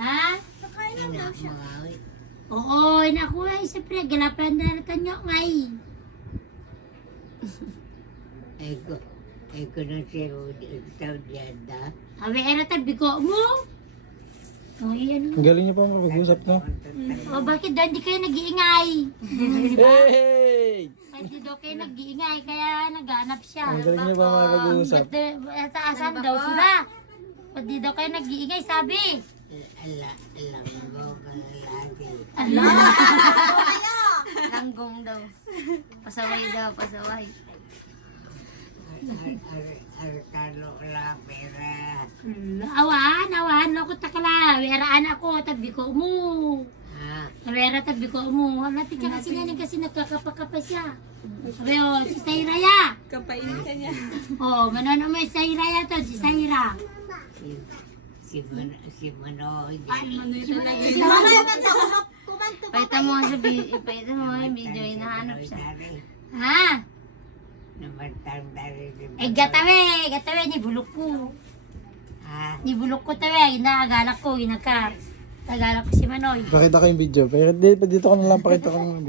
Ha? Nakain lang daw siya. Oo, naku ay, siyempre, galapan na natin nyo ngay. Eko na siya tawag yan na. Awi, era tabi ko mo. O, iyan. Ang galing niyo pa makapag-usap, no? O, bakit daw hindi kayo nag-iingay? Hey! Hindi daw kayo nag-iingay, kaya naghanap siya. Ang galing niyo pa makapag-usap. Ba't taasan daw sila? Ba't di daw kayo nag-iingay, sabi? Alam mo ka lalaki. Langgong daw. Pasaway daw, pasaway. Arkano la pera. Awan, loko takala. Weraan ako, tabi ko mo. Wera tabi ko mo. Wala tika kasi nanin kasi nagkakapakapa siya. Sabi o, si Sairaya. Kapain ka niya. O, manano mo si Sairaya to, si Saira. Si Manoy. Si Manoy man daw, kumanto pa. Pakita mo nga yung video, hinahanap siya. Ha? Namatanda rin. Gatawe, ni bulok ko. Ni bulok ko tawe, inaagalak ko, inaka. Tagalak ko si Manoy. Pakita ko yung video. Dito ko na lang pakita ko yung video.